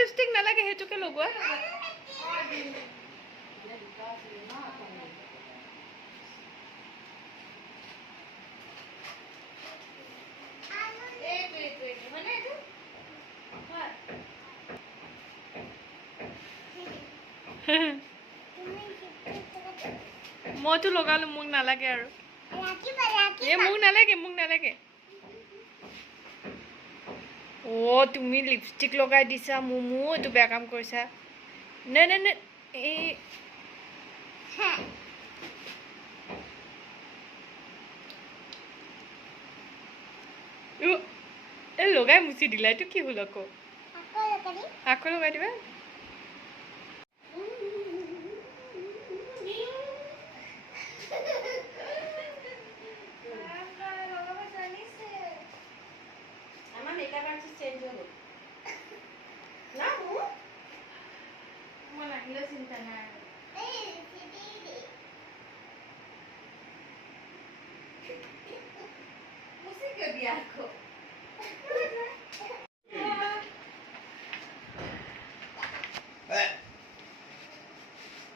Lipstick নালাগে হেতুকে লগোৱা মইতো লগালো মোক নালাগে আৰু এ মোক নালাগে ও তুমি লিপষ্টিক লগাই দিছা মুমু এটো বেয়া কাম কৰিছা নে এই এ লগাই মুচি দিলা এইটো কি হল আকৌ লগাই দিবা চিন্তা নাই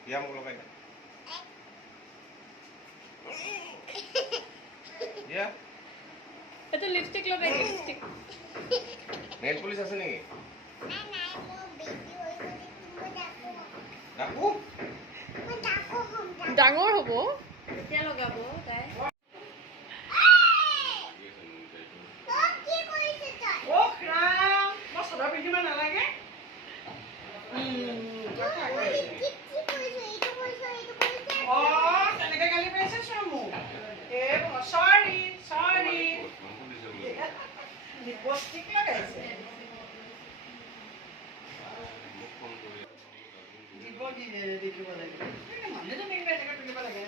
Ya mau logay na. Ya. Ito lipstick logay lipstick. Nail polish ase niki? নাই মোৰ বেবি হৈ গলি তুমি ডাকো Daku? মই ডাকো হম ডাঙৰ হ'ব এতিয়া লগাব তাই তই কি কৰিছ তই ও ৰাম মই সদা পিন্ধিব নালাগে কি কৰিছ এইটো কৰিছ অ তেনেকে গালি পাইছে চমু এ সৰি লিপষ্টিক লগাইছে দেখিব লাগে মানুহজনী এনেকে পিন্ধিব লাগে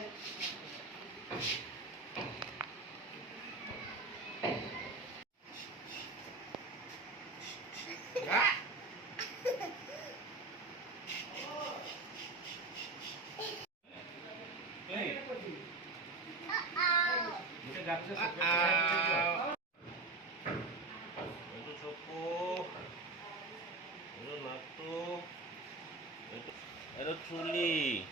Hey. Kita dapat itu cukup. Itu natu. Itu truli.